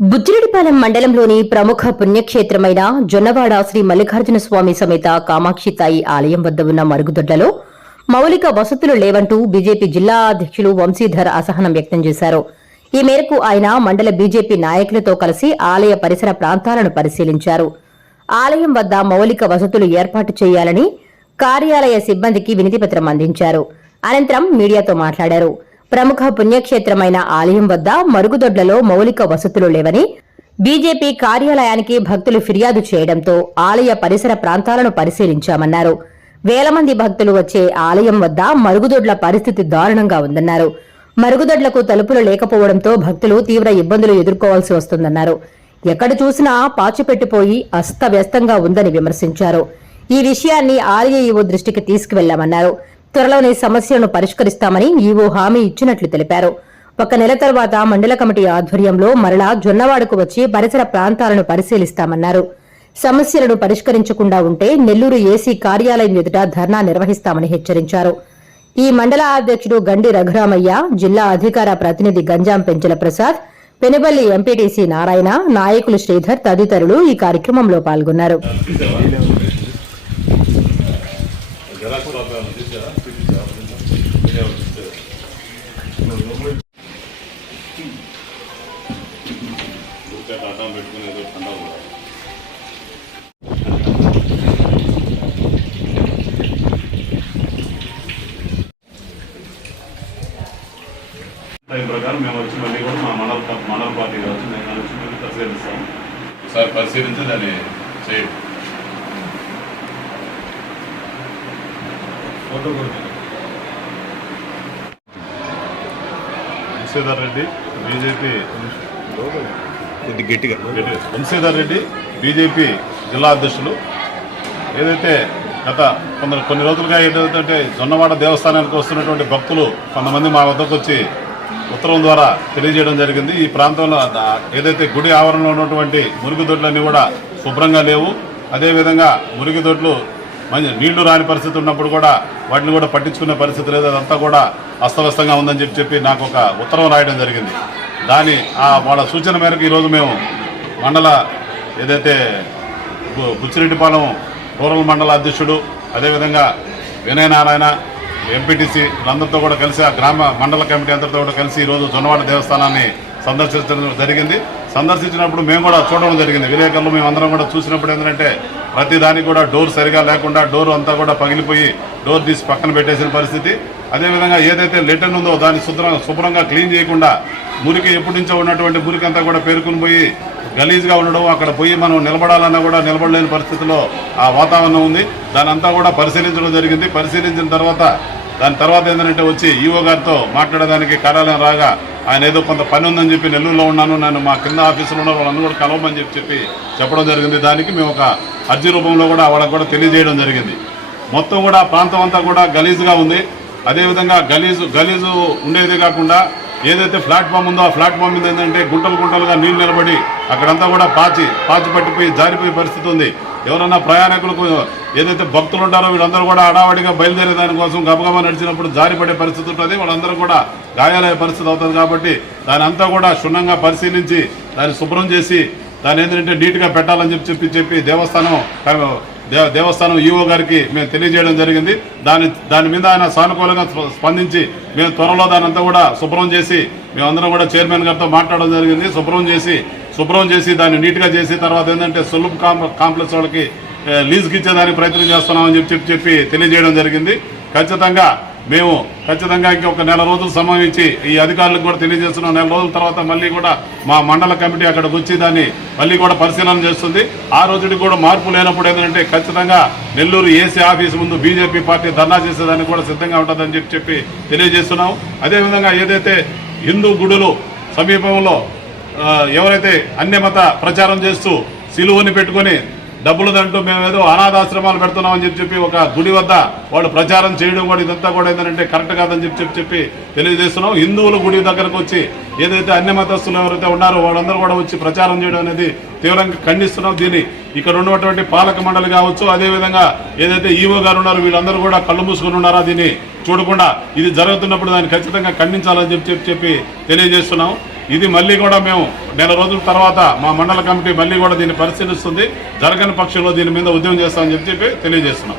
బుజ్జిరెడ్డిపాలెం మండలంలోని ప్రముఖ పుణ్యక్షేత్రమైన జొన్నవాడ శ్రీ మల్లికార్జున స్వామి సమేత కామాక్షి తాయి ఆలయం వద్ద ఉన్న మరుగుదొడ్లలో మౌలిక వసతులు లేవంటూ బీజేపీ జిల్లా అధ్యక్షులు వంశీధర్ అసహనం వ్యక్తం చేశారు. ఈ మేరకు ఆయన మండల బీజేపీ నాయకులతో కలిసి ఆలయ పరిసర ప్రాంతాలను పరిశీలించారు. ఆలయం వద్ద మౌలిక వసతులు ఏర్పాటు చేయాలని కార్యాలయ సిబ్బందికి వినతిపత్రం అందించారు. అనంతరం మీడియాతో మాట్లాడారు. ప్రముఖ పుణ్యక్షేత్రమైన ఆలయం వద్ద మరుగుదొడ్లలో మౌలిక వసతులు లేవని బీజేపీ కార్యాలయానికి భక్తులు ఫిర్యాదు చేయడంతో ఆలయ పరిసర ప్రాంతాలను పరిశీలించామన్నారు. వేల మంది భక్తులు వచ్చే ఆలయం వద్ద మరుగుదొడ్ల పరిస్థితి దారుణంగా ఉందన్నారు. మరుగుదొడ్లకు తలుపులు లేకపోవడంతో భక్తులు తీవ్ర ఇబ్బందులు ఎదుర్కోవాల్సి వస్తుందన్నారు. ఎక్కడ చూసినా పాచిపెట్టిపోయి అస్తవ్యస్తంగా ఉందని విమర్శించారు. ఈ విషయాన్ని ఆలయ ఈవో దృష్టికి తీసుకువెళ్ళామన్నారు త్వరలోనే సమస్యలను పరిష్కరిస్తామని ఈవో హామీ ఇచ్చినట్లు తెలిపారు. ఒక నెల తర్వాత మండల కమిటీ ఆధ్వర్యంలో మరలా జొన్నవాడకు వచ్చి పరిసర ప్రాంతాలను పరిశీలిస్తామన్నారు. సమస్యలను పరిష్కరించకుండా ఉంటే నెల్లూరు ఏసీ కార్యాలయం ఎదుట ధర్నా నిర్వహిస్తామని హెచ్చరించారు. ఈ మండల అధ్యక్షుడు గండి రఘురామయ్య జిల్లా అధికార ప్రతినిధి గంజాం పెంచల ప్రసాద్ పెనుబల్లి ఎంపీటీసీ నారాయణ నాయకులు శ్రీధర్ తదితరులు ఈ కార్యక్రమంలో పాల్గొన్నారు. పెట్టుకుని ఏదో కదా. టైం ప్రకారం మేము వచ్చి మళ్ళీ కూడా మా మండల కా- మండల పార్టీ కావచ్చు మేము వచ్చి మళ్ళీ పరిశీలిస్తాం. ఒకసారి పరిశీలించి దాన్ని చేయండి. Photo Vamsidhar Reddy BJP. కొద్ది గట్టిగా. వంశీధర్ రెడ్డి బీజేపీ జిల్లా అధ్యక్షులు. ఏదైతే గత కొందరు కొన్ని రోజులుగా ఏదైతే జొన్నవాడ దేవస్థానానికి వస్తున్నటువంటి భక్తులు కొంతమంది మా వద్దకు వచ్చి ఉత్తరం ద్వారా తెలియజేయడం జరిగింది. ఈ ప్రాంతంలో ఏదైతే గుడి ఆవరణలో ఉన్నటువంటి మురుగుదొడ్లన్నీ కూడా శుభ్రంగా లేవు. అదేవిధంగా మురుగుదొడ్లు మంచి నీళ్ళు రాని పరిస్థితి ఉన్నప్పుడు కూడా వాటిని కూడా పట్టించుకునే పరిస్థితి లేదు. అదంతా కూడా అస్తవ్యస్తంగా ఉందని చెప్పి చెప్పి నాకు ఒక ఉత్తరం రాయడం జరిగింది. దాని ఆ వాళ్ళ సూచన మేరకు ఈరోజు మేము మండల ఏదైతే బుచ్చిరెడ్డిపాలెం రూరల్ మండల అధ్యక్షుడు అదేవిధంగా వినయ నారాయణ ఎంపీటీసీ వీళ్ళందరితో కూడా కలిసి ఆ గ్రామ మండల కమిటీ అందరితో కూడా కలిసి ఈరోజు జొన్నవాడ దేవస్థానాన్ని సందర్శించడం జరిగింది. సందర్శించినప్పుడు మేము కూడా చూడడం జరిగింది. విలేకరులు మేము అందరం కూడా చూసినప్పుడు ఏంటంటే ప్రతి దానికి కూడా డోర్ సరిగా లేకుండా డోర్ అంతా కూడా పగిలిపోయి డోర్ తీసి పక్కన పెట్టేసిన పరిస్థితి. అదేవిధంగా ఏదైతే లెటర్ ఉందో దాన్ని శుభ్రంగా శుభ్రంగా క్లీన్ చేయకుండా మురికి ఎప్పటి నుంచో ఉన్నటువంటి మురికి అంతా కూడా పేరుకుని పోయి గలీజ్గా ఉండడం అక్కడ పోయి మనం నిలబడాలన్నా కూడా నిలబడలేని పరిస్థితిలో ఆ వాతావరణం ఉంది. దాని అంతా కూడా పరిశీలించడం జరిగింది. పరిశీలించిన తర్వాత దాని తర్వాత ఏంటంటే వచ్చి ఈఓ గారితో మాట్లాడడానికి కార్యాలయం రాగా ఆయన ఏదో కొంత పని ఉందని చెప్పి నెల్లూరులో ఉన్నాను. నేను మా కింద ఆఫీసులో ఉన్న వాళ్ళందరూ కూడా కలవమని చెప్పి చెప్పి చెప్పడం జరిగింది. దానికి మేము ఒక అర్జీ రూపంలో కూడా వాళ్ళకు కూడా తెలియజేయడం జరిగింది. మొత్తం కూడా ప్రాంతం అంతా కూడా గలీజ్గా ఉంది. అదేవిధంగా గలీజు గలీజు ఉండేదే కాకుండా ఏదైతే ప్లాట్ఫామ్ ఉందో ఆ ప్లాట్ఫామ్ మీద ఏంటంటే గుంటలు గుంటలుగా నీళ్ళు నిలబడి అక్కడంతా కూడా పాచి పాచి పట్టిపోయి జారిపోయే పరిస్థితి ఉంది. ఎవరన్నా ప్రయాణికులకు ఏదైతే భక్తులు ఉంటారో వీళ్ళందరూ కూడా అడావడిగా బయలుదేరే దానికోసం గబగబా నడిచినప్పుడు జారిపడే పరిస్థితి ఉంటుంది. వాళ్ళందరూ కూడా గాయాలయ్యే పరిస్థితి అవుతుంది కాబట్టి దాని అంతా కూడా క్షుణ్ణంగా పరిశీలించి దాన్ని శుభ్రం చేసి దాని ఏంటంటే నీట్గా పెట్టాలని చెప్పి చెప్పి చెప్పి దేవస్థానం దేవ- దేవస్థానం ఈఓ గారికి మేము తెలియజేయడం జరిగింది. దాని దాని మీద ఆయన సానుకూలంగా స్ప- స్పందించి మేము త్వరలో దానంతా కూడా శుభ్రం చేసి మేమందరం కూడా చైర్మన్ గారితో మాట్లాడడం జరిగింది. శుభ్రం చేసి శుభ్రం చేసి దాన్ని నీట్గా చేసి తర్వాత ఏంటంటే సులభ కాంప్లెక్స్ వాళ్ళకి లీజ్కి ఇచ్చేదానికి ప్రయత్నం చేస్తున్నామని చెప్పి చెప్పి చెప్పి తెలియజేయడం జరిగింది. ఖచ్చితంగా మేము ఖచ్చితంగా ఇంకొక నెల రోజులు సమయం ఇచ్చి ఈ అధికారులకు కూడా తెలియజేస్తున్నాం. నెల రోజుల తర్వాత మళ్ళీ కూడా మా మండల కమిటీ అక్కడికి వచ్చి దాన్ని మళ్ళీ కూడా పరిశీలన చేస్తుంది. ఆ రోజుకి కూడా మార్పు లేనప్పుడు ఏంటంటే ఖచ్చితంగా నెల్లూరు ఏసీ ఆఫీస్ ముందు బీజేపీ పార్టీ ధర్నా చేసేదానికి కూడా సిద్ధంగా ఉంటుందని చెప్పి చెప్పి తెలియజేస్తున్నాం. అదేవిధంగా ఏదైతే హిందూ గుడులు సమీపంలో ఎవరైతే అన్యమత ప్రచారం చేస్తూ సిలువని పెట్టుకొని డబ్బులు దంటూ మేము ఏదో అనాథాశ్రమాలు పెడుతున్నామని చెప్పి చెప్పి ఒక గుడి వద్ద వాళ్ళు ప్రచారం చేయడం కూడా ఇదంతా కూడా ఏంటంటే కరెక్ట్ కాదని చెప్పి చెప్పి చెప్పి తెలియజేస్తున్నాం. హిందువుల గుడి దగ్గరకు వచ్చి ఏదైతే అన్య మతస్థులు ఎవరైతే ఉన్నారో వాళ్ళందరూ కూడా వచ్చి ప్రచారం చేయడం అనేది తీవ్రంగా ఖండిస్తున్నాం. దీన్ని ఇక్కడ ఉన్నటువంటి పాలక మండలి కావచ్చు అదేవిధంగా ఏదైతే ఈవో గారు ఉన్నారో వీళ్ళందరూ కూడా కళ్ళు మూసుకుని ఉన్నారా దీన్ని చూడకుండా ఇది జరుగుతున్నప్పుడు దాన్ని ఖచ్చితంగా ఖండించాలని చెప్పి చెప్పి చెప్పి తెలియజేస్తున్నాం. ఇది మళ్ళీ కూడా మేము నెల రోజుల తర్వాత మా మండల కమిటీ మళ్ళీ కూడా దీన్ని పరిశీలిస్తుంది. జరగని పక్షంలో దీని మీద ఉద్యమం చేస్తామని చెప్పి తెలియజేస్తున్నాం.